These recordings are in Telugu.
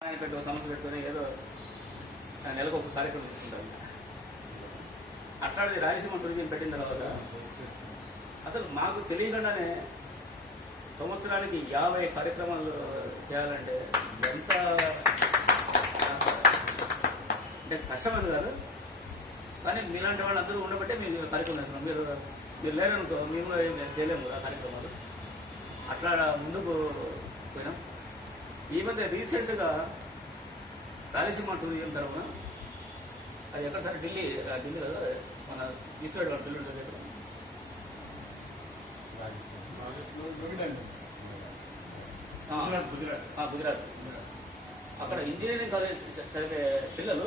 పెట్టి సమస్య పెట్టుకుని ఏదో నెలకు ఒక కార్యక్రమం తీసుకుంటారు. అట్లాంటిది రాయలసీమ టూరిజం పెట్టిన తర్వాత అసలు మాకు తెలియకుండానే సంవత్సరానికి 50 కార్యక్రమాలు చేయాలంటే ఎంత అంటే కష్టమని కాదు, కానీ మీలాంటి వాళ్ళు అందరూ ఉండబట్టే మేము కార్యక్రమం చేస్తున్నాం. మీరు లేరనుకో మేము చేయలేము ఆ కార్యక్రమాలు. అట్లా ముందుకు పోయినాం. ఈ మధ్య రీసెంట్గా రాయలసీమ టూరిజం తరఫున అది ఎక్కడ సార్ ఢిల్లీ కదా మన ఈశ్వర్ పిల్లలు గుజరాత్ అక్కడ ఇంజనీరింగ్ కాలేజ్ చదివే పిల్లలు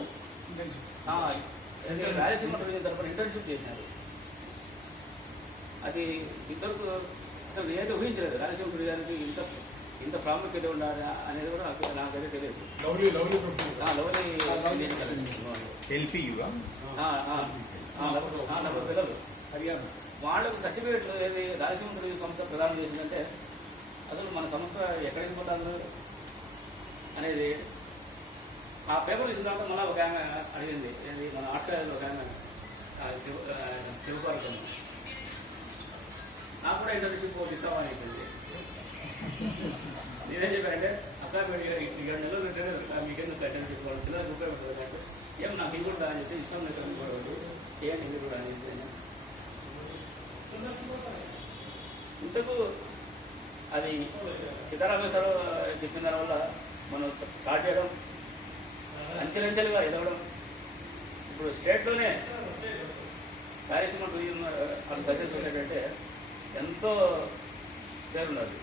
రాయలసీమ టూరిజం తరఫున ఇంటర్న్షిప్ చేసినారు. అది ఇద్దరు అసలు ఏదో ఊహించలేదు. రాయలసీమ టూరిజానికి ఇంత ప్రాముఖ్యత ఉండాలి అనేది కూడా నాకైతే తెలియదు. పిల్లలు వాళ్ళకు సర్టిఫికేట్లు ఏది రాయలసీమ టూరిజం సంస్థ ప్రదానం చేసిందంటే అసలు మన సంస్థ ఎక్కడికి పోతాను అనేది ఆ పేపర్ ఇచ్చిన తర్వాత మళ్ళీ ఒక ఆమె అడిగింది. ఏది మన ఆస్ట్రేలియాలో ఒక ఆమె శివపార్కం నాకు కూడా ఇంటర్న్షిప్ ఇస్తామని అయిపోయింది. నేనేం చెప్పానంటే అక్క 7 నెలలు మీకెందుకు ఇంటర్న్షిప్ వాళ్ళు పిల్లలకు ఉపయోగపడుతుంది అంటే ఏం నాకు ఇది కూడా అని చెప్పి ఇస్తాం కూడా చేయండి ఇది కూడా అని చెప్పి ఇంతకు అది సీతారామేశ్వరరావు చెప్పిన దానివల్ల మనం స్టార్ట్ చేయడం అంచెలంచెలుగా ఎదగడం. ఇప్పుడు స్టేట్లోనే రాయలసీమ టూరిజం అది సక్సెస్ ఏంటంటే ఎంతో పేరున్నది.